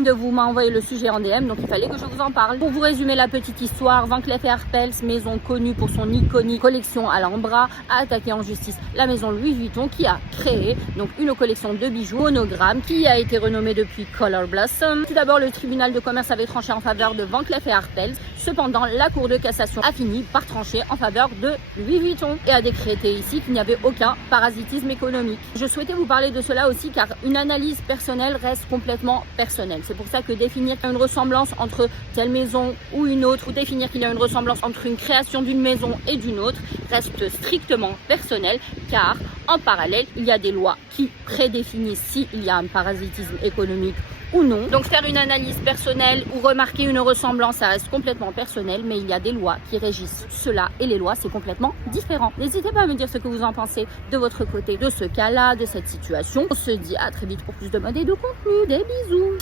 Une de vous m'a envoyé le sujet en DM, donc il fallait que je vous en parle. Pour vous résumer la petite histoire, Van Cleef & Arpels, maison connue pour son iconique collection Alhambra, a attaqué en justice la maison Louis Vuitton qui a créé donc une collection de bijoux monogrammes qui a été renommée depuis Color Blossom. Tout d'abord, le tribunal de commerce avait tranché en faveur de Van Cleef & Arpels. Cependant, la Cour de cassation a fini par trancher en faveur de Louis Vuitton et a décrété ici qu'il n'y avait aucun parasitisme économique. Je souhaitais vous parler de cela aussi car une analyse personnelle reste complètement personnelle. C'est pour ça que définir qu'il y a une ressemblance entre telle maison ou une autre, ou définir qu'il y a une ressemblance entre une création d'une maison et d'une autre, reste strictement personnel car en parallèle, il y a des lois qui prédéfinissent s'il y a un parasitisme économique ou non. Donc faire une analyse personnelle ou remarquer une ressemblance, ça reste complètement personnel, mais il y a des lois qui régissent cela et les lois, c'est complètement différent. N'hésitez pas à me dire ce que vous en pensez de votre côté de ce cas-là, de cette situation. On se dit à très vite pour plus de mode et de contenu. Des bisous!